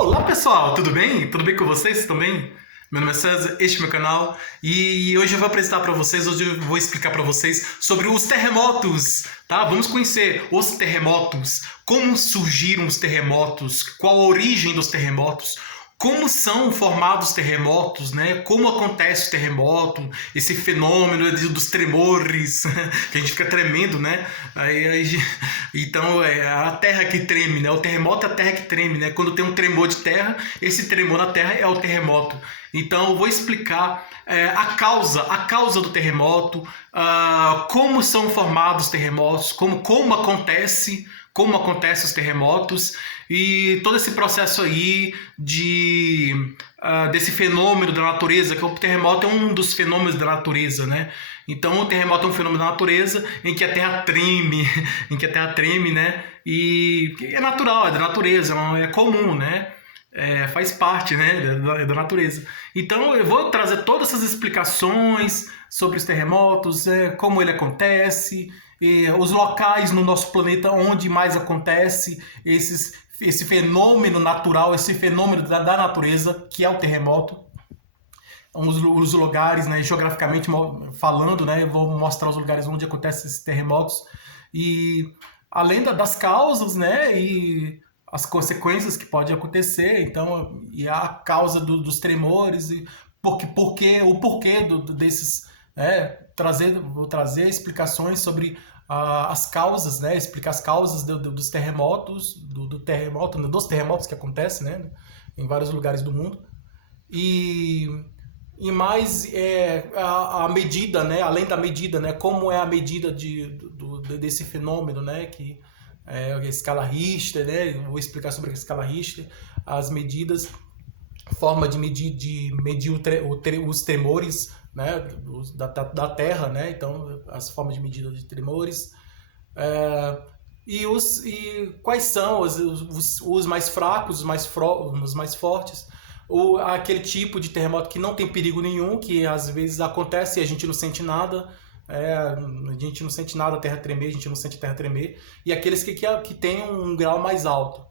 Olá pessoal, tudo bem? Tudo bem com vocês também? Meu nome é César, este é meu canal e hoje eu vou apresentar para vocês, hoje eu vou explicar para vocês sobre os terremotos, tá? Vamos conhecer os terremotos, como surgiram os terremotos, qual a origem dos terremotos, como são formados terremotos, né? Como acontece o terremoto, esse fenômeno dos tremores, que a gente fica tremendo, né? Então é a terra que treme, né? O terremoto é a terra que treme, né? Quando tem um tremor de terra, esse tremor na terra é o terremoto. Então eu vou explicar a causa do terremoto, como são formados os terremotos, como acontece os terremotos e todo esse processo aí desse fenômeno da natureza, que o terremoto é um dos fenômenos da natureza, né? Então o terremoto é um fenômeno da natureza em que a Terra treme, né? E é natural, é da natureza, é comum, né? Faz parte, né, da natureza. Então eu vou trazer todas essas explicações sobre os terremotos, como ele acontece, os locais no nosso planeta onde mais acontece esse fenômeno natural, esse fenômeno da natureza, que é o terremoto. Os lugares, né, geograficamente falando, né, eu vou mostrar os lugares onde acontecem esses terremotos e além das causas, né, e as consequências que podem acontecer, então, e a causa dos tremores e o porquê desses, vou trazer explicações sobre as causas, né, explicar as causas dos terremotos, dos terremotos que acontecem, né, em vários lugares do mundo e mais a medida, né, além da medida, né, como é a medida desse fenômeno, né, que é a escala Richter, né? Vou explicar sobre a escala Richter, as medidas, forma de medir os tremores, né? da Terra, né? Então, as formas de medida de tremores. E quais são os mais fracos, os mais fortes, ou aquele tipo de terremoto que não tem perigo nenhum, que às vezes acontece e a gente não sente nada. A gente não sente nada a terra tremer, a gente não sente a terra tremer, e aqueles que tem um grau mais alto.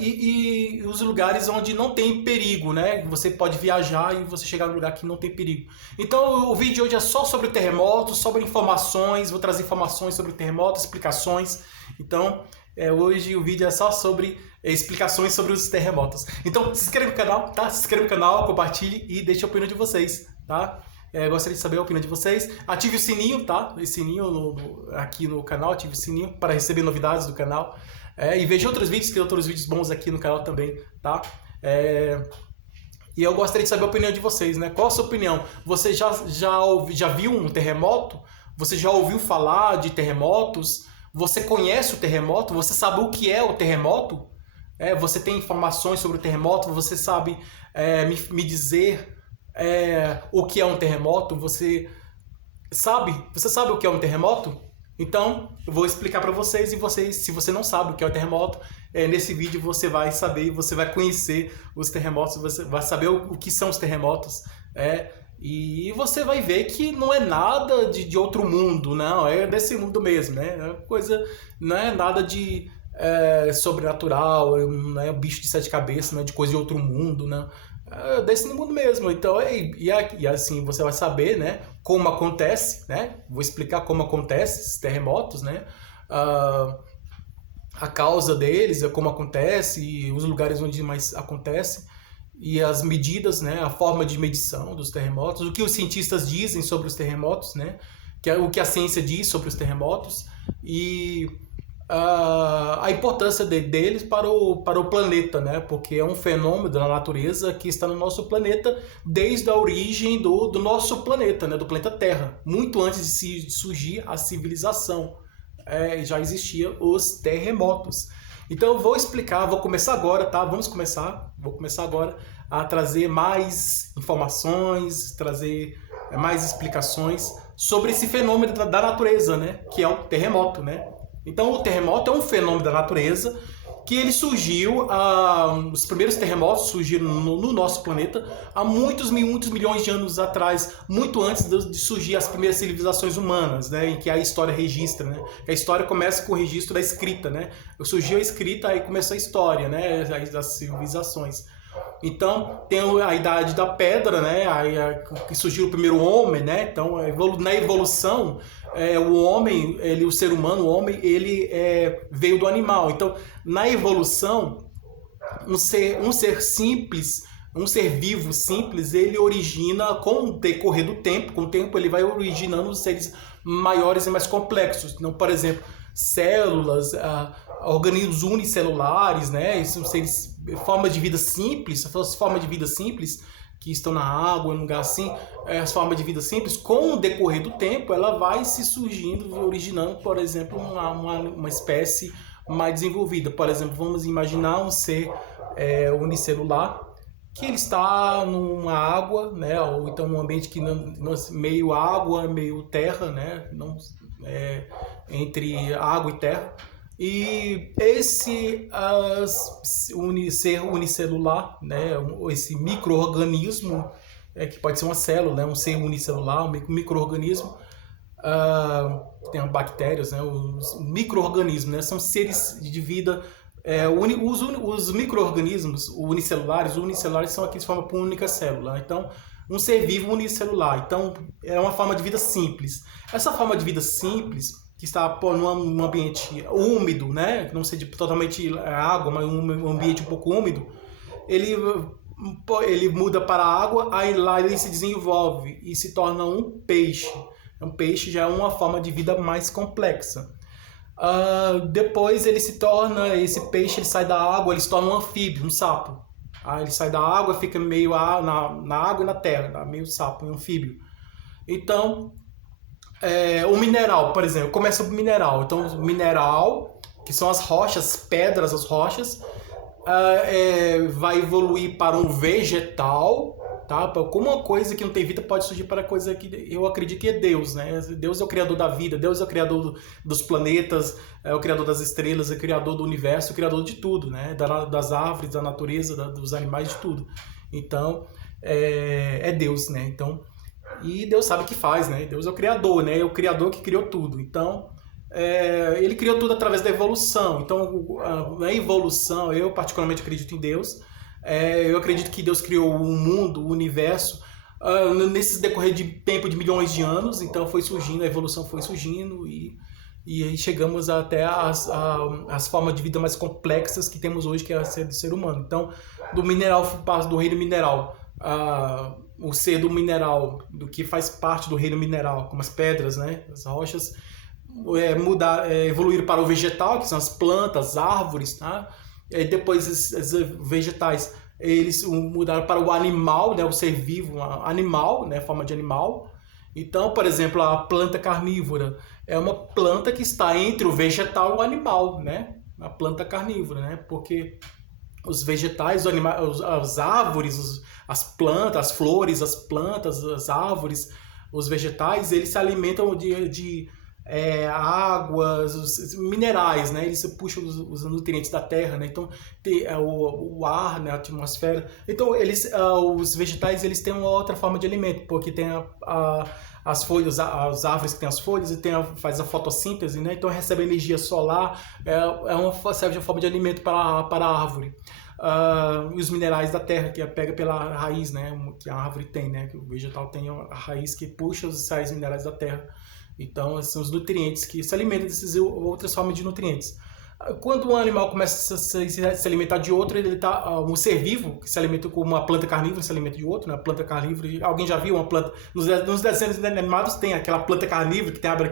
E os lugares onde não tem perigo, né? Você pode viajar e você chegar num lugar que não tem perigo. Então o vídeo de hoje é só sobre o terremoto, sobre informações, vou trazer informações sobre o terremoto, explicações. Então hoje o vídeo é só sobre explicações sobre os terremotos. Então se inscreve no canal, tá? Se inscreve no canal, compartilhe e deixe a opinião de vocês, tá? Gostaria de saber a opinião de vocês. Ative o sininho, tá? O sininho aqui no canal, ative o sininho para receber novidades do canal. E veja outros vídeos, que tem outros vídeos bons aqui no canal também, tá? E eu gostaria de saber a opinião de vocês, né? Qual a sua opinião? Você já viu um terremoto? Você já ouviu falar de terremotos? Você conhece o terremoto? Você sabe o que é o terremoto? Você tem informações sobre o terremoto? Você sabe me dizer o que é um terremoto? Você sabe o que é um terremoto? Então, eu vou explicar para vocês e se você não sabe o que é um terremoto, nesse vídeo você vai saber, você vai conhecer os terremotos, você vai saber o que são os terremotos, e você vai ver que não é nada de outro mundo, não, é desse mundo mesmo, né? Não é nada de sobrenatural, não é bicho de sete cabeças, não é de coisa de outro mundo, né? Desse mundo mesmo. Então, e assim você vai saber, né, como acontece, né? Vou explicar como acontece esses terremotos, né? A causa deles, como acontece, e os lugares onde mais acontece, e as medidas, né? A forma de medição dos terremotos, o que os cientistas dizem sobre os terremotos, né? O que a ciência diz sobre os terremotos e a importância deles para o planeta, né? Porque é um fenômeno da natureza que está no nosso planeta desde a origem do nosso planeta, né? Do planeta Terra. Muito antes de surgir a civilização, já existiam os terremotos. Então eu vou explicar, vou começar agora, tá? Vou começar agora a trazer mais informações, trazer mais explicações sobre esse fenômeno da natureza, né? Que é o terremoto, né? Então o terremoto é um fenômeno da natureza que ele surgiu, os primeiros terremotos surgiram no nosso planeta há muitos milhões de anos atrás, muito antes de surgir as primeiras civilizações humanas, né, em que a história registra, né? A história começa com o registro da escrita, né? Surgiu a escrita, aí começou a história, né, das civilizações. Então, tem a idade da pedra, né? Aí, que surgiu o primeiro homem, né? Então, na evolução, o homem, o ser humano, o homem, ele veio do animal. Então, na evolução, um ser simples, um ser vivo simples, ele origina, com o decorrer do tempo, com o tempo ele vai originando seres maiores e mais complexos. Então, por exemplo, células, organismos unicelulares, né? São seres, formas de vida simples, essas formas de vida simples que estão na água, em um lugar assim, as formas de vida simples, com o decorrer do tempo, ela vai se surgindo, originando, por exemplo, uma espécie mais desenvolvida. Por exemplo, vamos imaginar um ser unicelular, que ele está numa água, né? Ou então num ambiente que meio água, meio terra, né? Não, entre água e terra. E esse ser unicelular, né, esse micro-organismo, que pode ser uma célula, né, um ser unicelular, um micro-organismo, tem bactérias, né, os micro-organismos, né, são seres de vida. Os micro-organismos unicelulares são aqueles que formam por uma única célula. Então, um ser vivo unicelular. Então, é uma forma de vida simples. Essa forma de vida simples, que está num ambiente úmido, né? Não seja totalmente água, mas um ambiente um pouco úmido, ele muda para a água, aí lá ele se desenvolve e se torna um peixe. Um peixe já é uma forma de vida mais complexa. Depois esse peixe ele sai da água, ele se torna um anfíbio, um sapo. Ele sai da água, fica meio na água e na terra, meio sapo, um anfíbio. Então, o mineral, por exemplo, começa o mineral. Então, o mineral, que são as rochas, pedras, as rochas, vai evoluir para um vegetal, tá? Como uma coisa que não tem vida pode surgir para coisa que eu acredito que é Deus, né? Deus é o criador da vida, Deus é o criador dos planetas, é o criador das estrelas, é o criador do universo, é o criador de tudo, né? Das árvores, da natureza, dos animais, de tudo. Então, é Deus, né? Então, e Deus sabe o que faz, né? Deus é o criador, né? É o criador que criou tudo. Então, ele criou tudo através da evolução. Então, na evolução, eu particularmente acredito em Deus. Eu acredito que Deus criou o mundo, o universo, nesses decorrer de tempo de milhões de anos. Então, foi surgindo, a evolução foi surgindo e aí chegamos até as formas de vida mais complexas que temos hoje, que é a ser do ser humano. Então, do mineral, do reino mineral, o ser do mineral, do que faz parte do reino mineral, como as pedras, né, as rochas, evoluir para o vegetal, que são as plantas, as árvores, tá? E depois os vegetais, eles mudaram para o animal, né, o ser vivo, animal, né, forma de animal. Então, por exemplo, a planta carnívora é uma planta que está entre o vegetal e o animal, né? A planta carnívora, né? Porque os vegetais, os animais, as árvores, as plantas, as flores, as plantas, as árvores, os vegetais, eles se alimentam de águas, os minerais, né? Eles puxam os nutrientes da terra, né? Então, tem o ar, né? A atmosfera. Então, os vegetais, eles têm uma outra forma de alimento, porque tem as folhas, as árvores que têm as folhas e faz a fotossíntese, né? Então recebe energia solar, serve de forma de alimento para a árvore. E os minerais da terra, que pega pela raiz, né? Que a árvore tem, né? Que o vegetal tem a raiz que puxa os sais minerais da terra. Então, são os nutrientes que se alimentam dessas outras formas de nutrientes. Quando um animal começa a se alimentar de outro, um ser vivo que se alimenta com uma planta carnívora, se alimenta de outro, né? Planta carnívora. Alguém já viu uma planta? Nos desenhos animados tem aquela planta carnívora que abre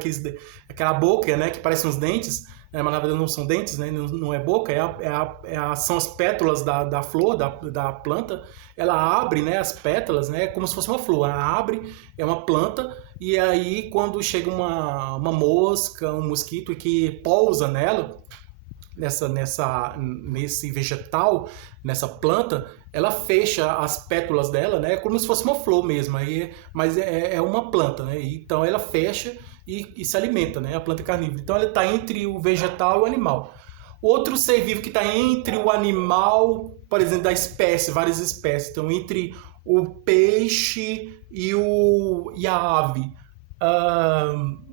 aquela boca, né? Que parece uns dentes, né? Mas na verdade não são dentes, né? Não é boca, são as pétalas da flor, da planta. Ela abre, né? As pétalas, né? Como se fosse uma flor. Ela abre, é uma planta. E aí, quando chega uma mosca, um mosquito que pousa nela, nesse vegetal, nessa planta, ela fecha as pétalas dela, né, como se fosse uma flor mesmo, mas é uma planta, né, então ela fecha e se alimenta, né, a planta carnívora. Então ela está entre o vegetal e o animal. Outro ser vivo que está entre o animal, por exemplo, da espécie, várias espécies. Então, entre o peixe e a ave.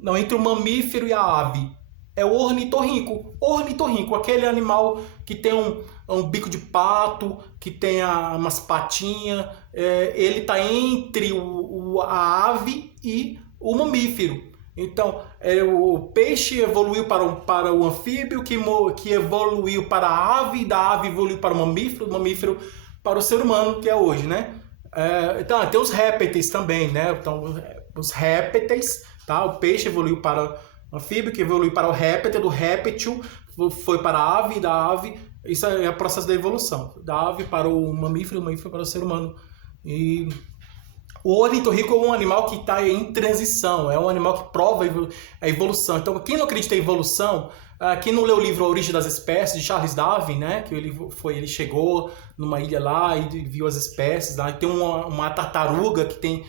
Não, entre o mamífero e a ave. É o ornitorrinco. Ornitorrinco, aquele animal que tem um bico de pato, que tem umas patinhas. Ele está entre a ave e o mamífero. Então, o peixe evoluiu para o anfíbio, que evoluiu para a ave, da ave evoluiu para o mamífero para o ser humano, que é hoje, né? Então, tem os répteis também, né? Então, os répteis, tá? O peixe evoluiu para o anfíbio, que evoluiu para o réptil, do réptil foi para a ave, da ave. Isso é o processo da evolução. Da ave para o mamífero para o ser humano. E o ornitorrinco é um animal que está em transição, é um animal que prova a evolução. Então, quem não acredita em evolução, quem não leu o livro A Origem das Espécies, de Charles Darwin, né, que ele chegou numa ilha lá e viu as espécies, lá, e tem uma tartaruga que tem...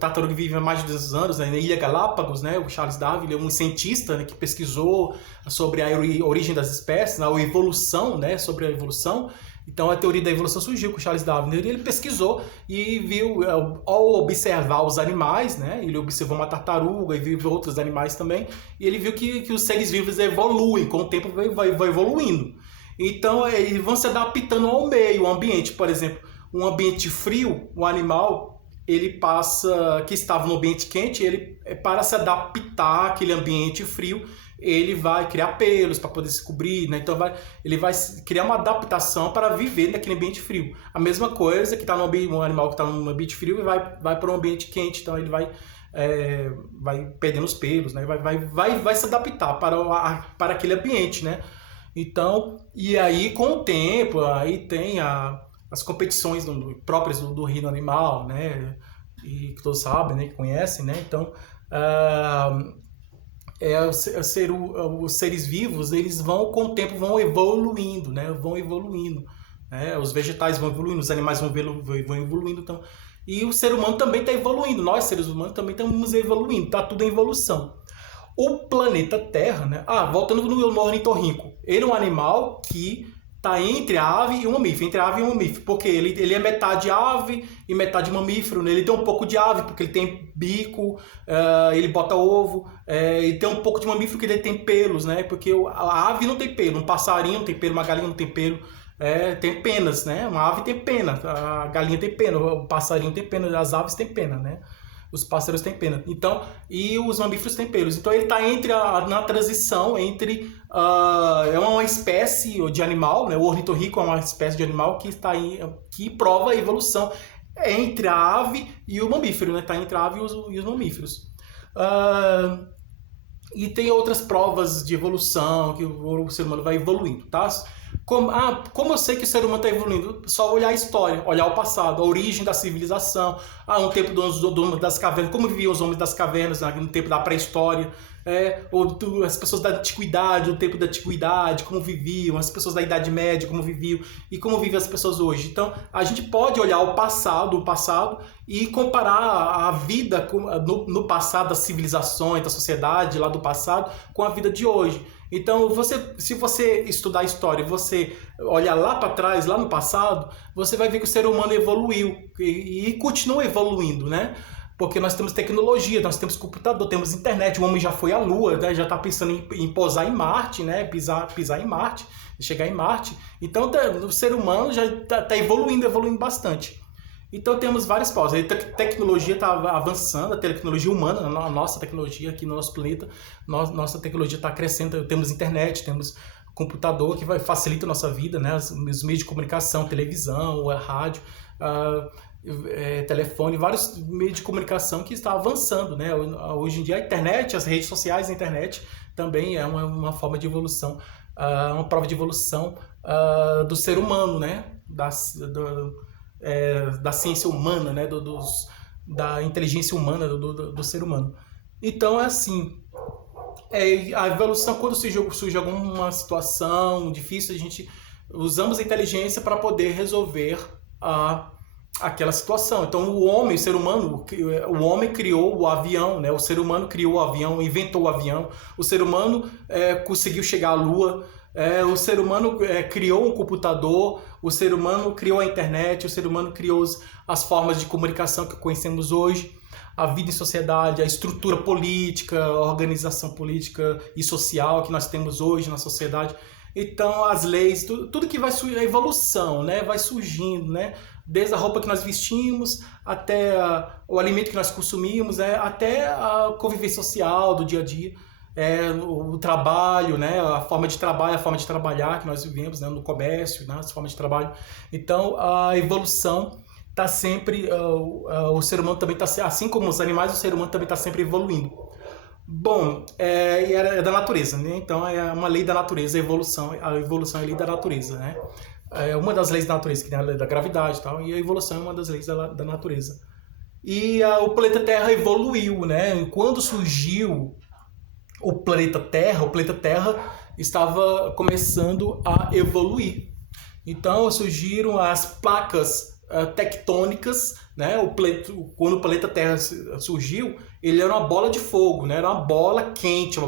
tartaruga vive há mais de 200 anos, né, na Ilha Galápagos, né, o Charles Darwin, ele é um cientista, né, que pesquisou sobre a origem das espécies, a evolução, né, sobre a evolução. Então a teoria da evolução surgiu com o Charles Darwin. Ele pesquisou e viu, ao observar os animais, né, ele observou uma tartaruga e viu outros animais também, e ele viu que os seres vivos evoluem, com o tempo vai evoluindo. Então eles vão se adaptando ao meio, ao ambiente. Por exemplo, um ambiente frio, o animal... ele passa, que estava no ambiente quente, ele, para se adaptar àquele ambiente frio, ele vai criar pelos para poder se cobrir, né? Então ele vai criar uma adaptação para viver naquele ambiente frio. A mesma coisa que está um animal que está num ambiente frio e vai para um ambiente quente, então ele vai perdendo os pelos, né? Vai se adaptar para aquele ambiente, né? Então, e aí com o tempo, aí tem as competições próprias do reino animal, né? E que todos sabem, né? Que conhecem, né? Então, os seres vivos, eles com o tempo vão evoluindo, né? Vão evoluindo, né? Os vegetais vão evoluindo, os animais vão evoluindo, então... E o ser humano também está evoluindo, nós seres humanos também estamos evoluindo, está tudo em evolução. O planeta Terra, né? Voltando no ornitorrinco, ele é um animal que está entre a ave e o mamífero, entre a ave e o mamífero, porque ele é metade ave e metade mamífero, né? Ele tem um pouco de ave, porque ele tem bico, ele bota ovo, e tem um pouco de mamífero que ele tem pelos, né? Porque a ave não tem pelo, um passarinho não tem pelo, uma galinha não tem pelo, tem penas, né? Uma ave tem pena, a galinha tem pena, o passarinho tem pena, as aves têm pena, né? Os pássaros têm pena. Então, e os mamíferos têm pelos. Então ele está na transição entre... é uma espécie de animal, né? O ornitorrinco é uma espécie de animal que prova a evolução entre a ave e o mamífero, né? Está entre a ave e os mamíferos. E tem outras provas de evolução que o ser humano vai evoluindo, tá? Como eu sei que o ser humano está evoluindo? Só olhar a história, olhar o passado, a origem da civilização, no tempo das cavernas, como viviam os homens das cavernas, no tempo da pré-história, as pessoas da antiguidade, no tempo da antiguidade, como viviam, as pessoas da Idade Média, como viviam, e como vivem as pessoas hoje. Então, a gente pode olhar o passado, e comparar a vida no passado, das civilizações, da sociedade lá do passado, com a vida de hoje. Então, se você estudar a história e você olhar lá para trás, lá no passado, você vai ver que o ser humano evoluiu e continua evoluindo, né? Porque nós temos tecnologia, nós temos computador, temos internet, o homem já foi à Lua, né? Já está pensando em pousar em Marte, né? Pisar em Marte, chegar em Marte. Então, o ser humano já está evoluindo bastante. Então temos várias pausas. A tecnologia está avançando, a tecnologia humana, a nossa tecnologia aqui no nosso planeta, nossa tecnologia está crescendo. Temos internet, temos computador que facilita a nossa vida, né? Os meios de comunicação, televisão, rádio, telefone, vários meios de comunicação que está avançando, né? Hoje em dia a internet, as redes sociais, a internet também é uma forma de evolução, uma prova de evolução do ser humano, né? Da ciência humana, né? Da inteligência humana do ser humano. Então é assim, a evolução, quando surge alguma situação difícil, a gente usamos a inteligência para poder resolver aquela situação. Então o ser humano, o homem criou o avião, né? O ser humano criou o avião, inventou o avião, o ser humano conseguiu chegar à Lua, O ser humano criou um computador, o ser humano criou a internet, o ser humano criou as formas de comunicação que conhecemos hoje, a vida em sociedade, a estrutura política, a organização política e social que nós temos hoje na sociedade. Então, as leis, tudo que vai surgir, a evolução, né, vai surgindo, né, desde a roupa que nós vestimos, até o alimento que nós consumimos, até a convivência social do dia a dia. O trabalho, né, a forma de trabalho, a forma de trabalhar que nós vivemos, né, no comércio, né, as formas de trabalho. Então, a evolução está sempre, o ser humano também está, assim como os animais, o ser humano também está sempre evoluindo. Bom, é da natureza, né? Então é uma lei da natureza, a evolução é a lei da natureza, né? É uma das leis da natureza, que é a lei da gravidade e tal, e a evolução é uma das leis da natureza. E o planeta Terra evoluiu, né? Quando surgiu o planeta Terra estava começando a evoluir. Então surgiram as placas tectônicas, né? Quando o planeta Terra surgiu, ele era uma bola de fogo, né? Era uma bola quente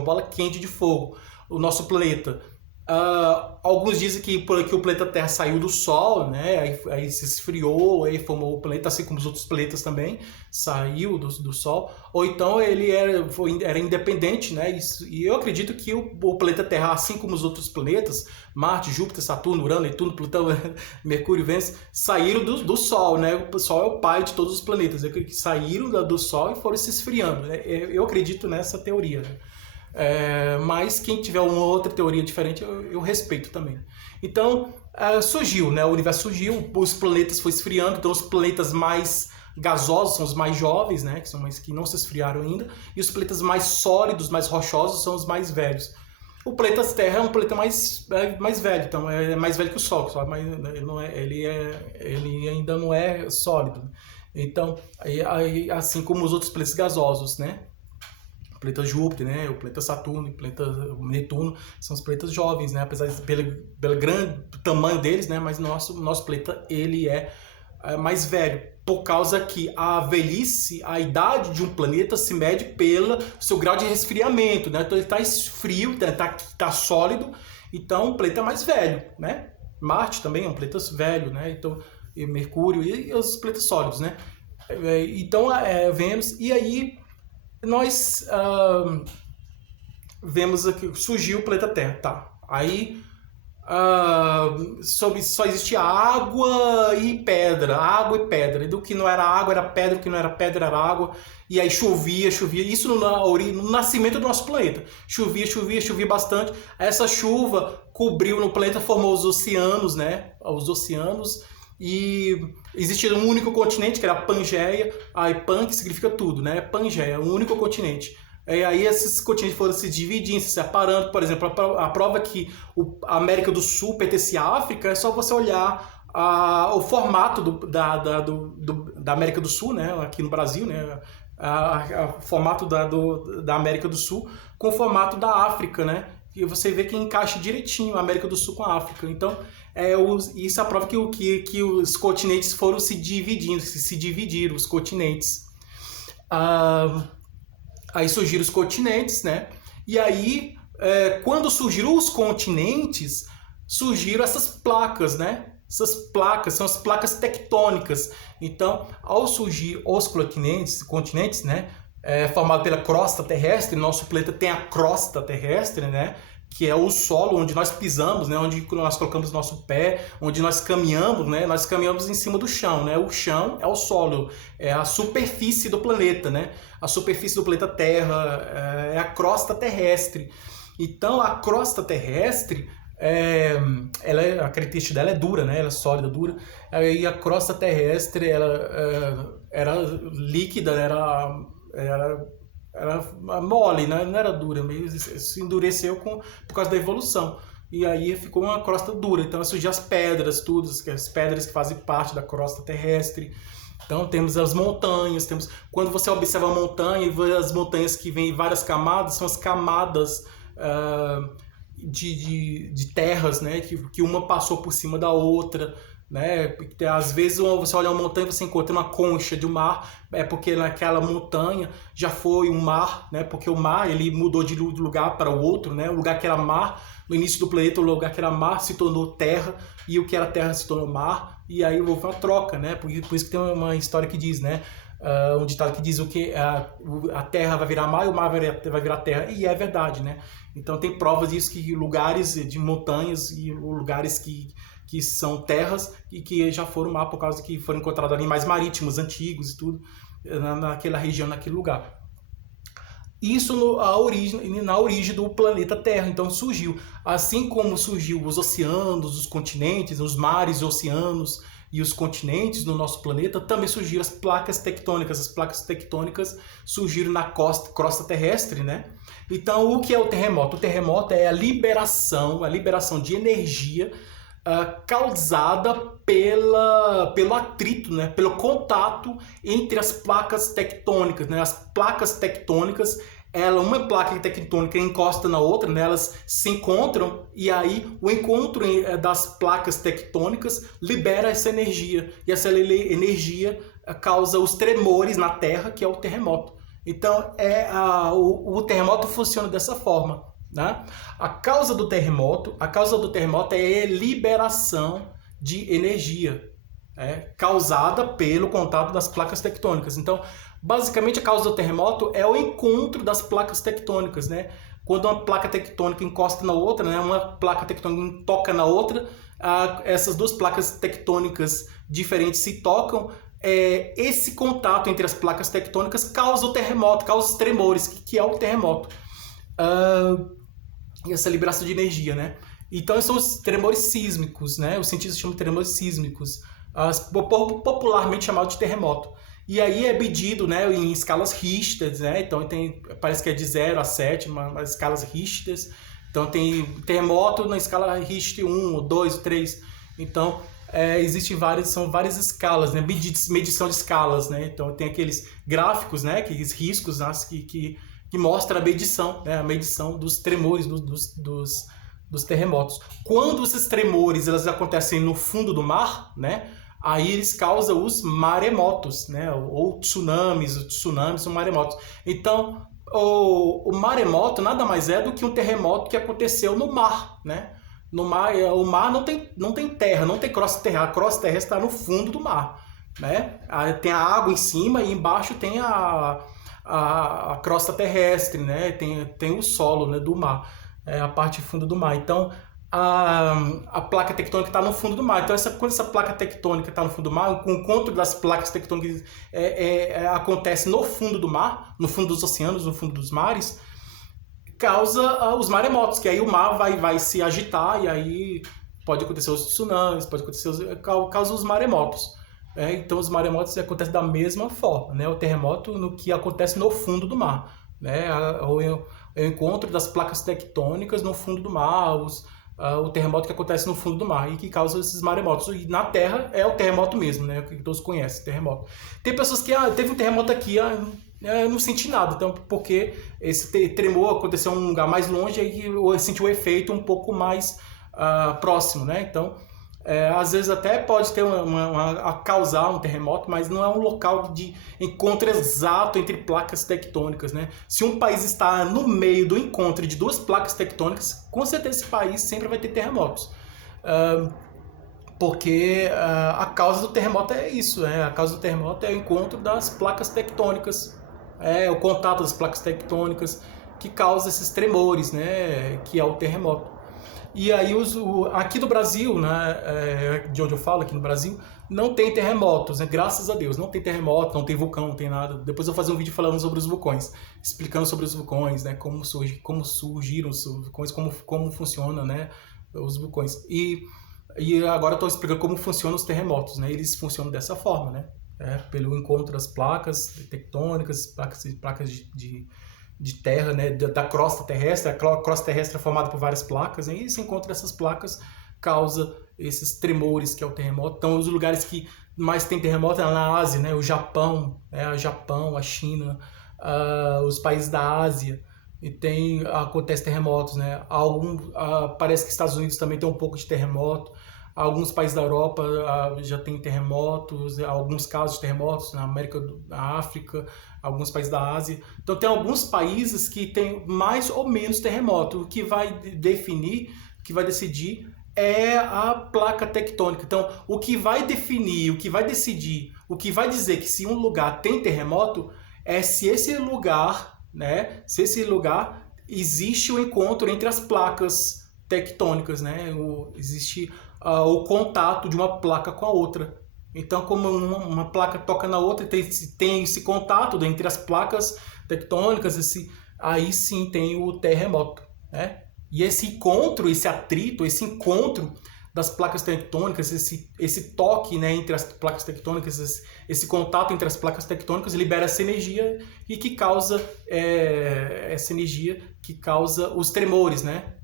de fogo, o nosso planeta. Alguns dizem que o planeta Terra saiu do Sol, né? Aí se esfriou, aí formou o planeta, assim como os outros planetas também, saiu do Sol. Ou então ele era independente, né? E eu acredito que o planeta Terra, assim como os outros planetas, Marte, Júpiter, Saturno, Urano, Netuno, Plutão, Mercúrio, Vênus, saíram do Sol, né? O Sol é o pai de todos os planetas, que saíram do Sol e foram se esfriando, né? Eu acredito nessa teoria, né? Mas quem tiver uma outra teoria diferente, eu respeito também. Então, surgiu, né? O universo surgiu, os planetas foram esfriando, então os planetas mais gasosos são os mais jovens, né? Que são mais que não se esfriaram ainda, e os planetas mais sólidos, mais rochosos, são os mais velhos. O planeta Terra é um planeta mais velho, então é mais velho que o Sol, mas ele ainda não é sólido. Então, assim como os outros planetas gasosos, né? O planeta Júpiter, né? O planeta Saturno, o planeta Netuno são os planetas jovens, né? Apesar de pelo grande tamanho deles, né? Mas nosso planeta ele é mais velho, por causa que a velhice, a idade de um planeta se mede pelo seu grau de resfriamento, né? Então ele está frio, tá sólido, então o planeta é mais velho, né? Marte também é um planeta velho, né? Então, e Mercúrio e os planetas sólidos, né? Então, Vênus, e aí nós vemos aqui, surgiu o planeta Terra, tá? Aí só existia água e pedra, e do que não era água era pedra, do que não era pedra era água, e aí chovia, isso no nascimento do nosso planeta, chovia bastante, essa chuva cobriu no planeta, formou os oceanos, né? Os oceanos, e existia um único continente, que era a Pangeia, aí Pan, que significa tudo, né? Pangeia, um único continente. E aí esses continentes foram se dividindo, se separando. Por exemplo, a prova que a América do Sul pertence à África é só você olhar o formato da América do Sul, né? Aqui no Brasil, né? O formato da América do Sul com o formato da África, né? E você vê que encaixa direitinho a América do Sul com a África. Então, isso é a prova que os continentes foram se dividiram, os continentes. Aí surgiram os continentes, né? E aí, quando surgiram os continentes, surgiram essas placas, né? Essas placas são as placas tectônicas. Então, ao surgir os continentes, né? Formado pela crosta terrestre, nosso planeta tem a crosta terrestre, né? Que é o solo onde nós pisamos, né? Onde nós colocamos nosso pé, onde nós caminhamos, né? Nós caminhamos em cima do chão, né? O chão é o solo, é a superfície do planeta, né? A superfície do planeta Terra é a crosta terrestre. Então, a crosta terrestre, a característica dela é dura, né? Ela é sólida, dura. E a crosta terrestre, ela era líquida, era mole, né? Não era dura, meio se endureceu por causa da evolução. E aí ficou uma crosta dura. Então surgiram as pedras, as pedras que fazem parte da crosta terrestre. Então temos as montanhas, quando você observa a montanha e vê as montanhas que vêm em várias camadas, são as camadas de terras, né? Que uma passou por cima da outra, né? Porque, às vezes você olha uma montanha e você encontra uma concha de um mar, é porque naquela montanha já foi um mar, né? Porque o mar ele mudou de lugar para o outro, né? O lugar que era mar no início do planeta, o lugar que era mar se tornou terra, e o que era terra se tornou mar, e aí houve uma troca, né? Por isso que tem uma história que diz, né? Um ditado que diz o que a terra vai virar mar e o mar vai virar terra, e é verdade, né? Então tem provas disso, que lugares de montanhas e lugares que são terras e que já foram mar por causa que foram encontrados animais marítimos antigos e tudo naquela região, naquele lugar. Isso na origem do planeta Terra. Então surgiu, assim como surgiu os oceanos, os continentes, os mares, os oceanos e os continentes no nosso planeta, também surgiram as placas tectônicas. As placas tectônicas surgiram na crosta terrestre, né? Então, o que é o terremoto? O terremoto é a liberação de energia causada pelo atrito, né? Pelo contato entre as placas tectônicas, né? As placas tectônicas, uma placa tectônica encosta na outra, né? Elas se encontram, e aí o encontro das placas tectônicas libera essa energia, e essa energia causa os tremores na Terra, que é o terremoto. Então o terremoto funciona dessa forma, né? A causa do terremoto é a liberação de energia causada pelo contato das placas tectônicas. Então, basicamente, a causa do terremoto é o encontro das placas tectônicas, né? Quando uma placa tectônica encosta na outra, né? Uma placa tectônica toca na outra, essas duas placas tectônicas diferentes se tocam. Esse contato entre as placas tectônicas causa o terremoto, causa os tremores, que é o terremoto. Essa liberação de energia, né? Então, são os tremores sísmicos, né? Os cientistas chamam de tremores sísmicos, popularmente chamado de terremoto. E aí é medido, né, em escalas Richter, né? Então parece que é de 0 a 7, mas escalas Richter. Então tem terremoto na escala Richter 1, 2, 3. Então são várias escalas, né? Medição de escalas, né? Então tem aqueles gráficos, né? Aqueles riscos, né? que mostra a medição, né? A medição dos tremores dos terremotos. Quando esses tremores eles acontecem no fundo do mar, né? Aí eles causam os maremotos, né? Ou tsunamis, os tsunamis são maremotos. Então, o maremoto nada mais é do que um terremoto que aconteceu no mar, né? No mar, o mar não tem terra, não tem crosta terrestre. A crosta terrestre está no fundo do mar, né? Tem a água em cima e embaixo tem a crosta terrestre, né? Tem o solo, né, do mar, a parte funda do mar. Então, a placa tectônica está no fundo do mar. Então, quando essa placa tectônica está no fundo do mar, o encontro das placas tectônicas acontece no fundo do mar, no fundo dos oceanos, no fundo dos mares, causa os maremotos, que aí o mar vai se agitar, e aí pode acontecer os tsunamis, causa os maremotos. Então, os maremotos acontecem da mesma forma, né? O terremoto no que acontece no fundo do mar, né? O encontro das placas tectônicas no fundo do mar, o terremoto que acontece no fundo do mar e que causa esses maremotos. E na Terra é o terremoto mesmo, né? O que todos conhecem, terremoto. Tem pessoas que, teve um terremoto aqui, eu não senti nada, então, porque esse tremor aconteceu em um lugar mais longe e eu senti o efeito um pouco mais próximo, né? Então, às vezes até pode ter a causar um terremoto, mas não é um local de encontro exato entre placas tectônicas, né? Se um país está no meio do encontro de duas placas tectônicas, com certeza esse país sempre vai ter terremotos. Porque a causa do terremoto é isso, a causa do terremoto é o encontro das placas tectônicas, o contato das placas tectônicas que causa esses tremores, né? Que é o terremoto. E aí, aqui do Brasil, né, de onde eu falo, aqui no Brasil, não tem terremotos, né? Graças a Deus, não tem terremoto, não tem vulcão, não tem nada. Depois eu vou fazer um vídeo falando sobre os vulcões, explicando sobre os vulcões, né, como surgiram os vulcões, como funciona, né, os vulcões. E agora eu estou explicando como funcionam os terremotos, né? Eles funcionam dessa forma, né? Pelo encontro das placas tectônicas, placas de terra, né, da crosta terrestre. A crosta terrestre é formada por várias placas, e se encontra essas placas, causa esses tremores, que é o terremoto. Então, os lugares que mais tem terremoto é na Ásia, né, o Japão, a China, os países da Ásia. e acontece terremotos, né? Parece que Estados Unidos também tem um pouco de terremoto. Alguns países da Europa já tem terremotos, alguns casos de terremotos na África, alguns países da Ásia. Então tem alguns países que tem mais ou menos terremoto. O que vai definir, o que vai decidir é a placa tectônica. Então, o que vai definir, o que vai decidir, o que vai dizer que se um lugar tem terremoto é se esse lugar, né, se esse lugar existe o encontro entre as placas tectônicas, né, existe o contato de uma placa com a outra. Então, como uma placa toca na outra, tem esse contato entre as placas tectônicas, aí sim tem o terremoto, né? E esse encontro, esse atrito, esse encontro das placas tectônicas, esse toque, né, entre as placas tectônicas, esse contato entre as placas tectônicas libera essa energia e que causa essa energia que causa os tremores, né?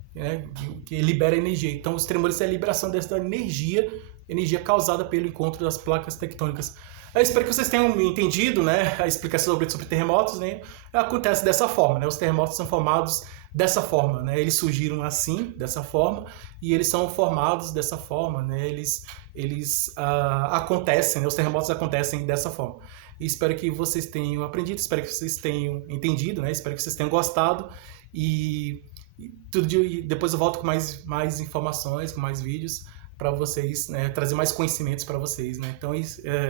Que libera energia. Então, os tremores é a liberação dessa energia causada pelo encontro das placas tectônicas. Eu espero que vocês tenham entendido, né, a explicação sobre terremotos, né? Acontece dessa forma, né? Os terremotos são formados dessa forma, né? Eles surgiram assim, dessa forma, e eles são formados dessa forma, né? Eles acontecem, né? Os terremotos acontecem dessa forma. E espero que vocês tenham aprendido, espero que vocês tenham entendido, né? Espero que vocês tenham gostado e depois eu volto com mais informações, com mais vídeos para vocês, né, trazer mais conhecimentos para vocês, né? Então,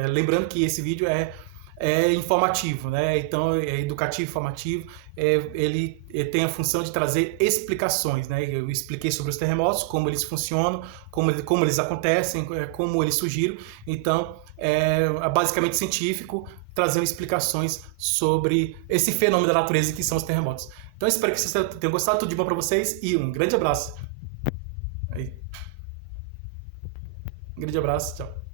lembrando que esse vídeo é informativo, né? Então, é educativo, informativo. Ele tem a função de trazer explicações, né? Eu expliquei sobre os terremotos, como eles funcionam, como eles acontecem, como eles surgiram. Então, é basicamente científico, trazendo explicações sobre esse fenômeno da natureza que são os terremotos. Então, espero que vocês tenham gostado. Tudo de bom para vocês e um grande abraço. Um grande abraço, tchau.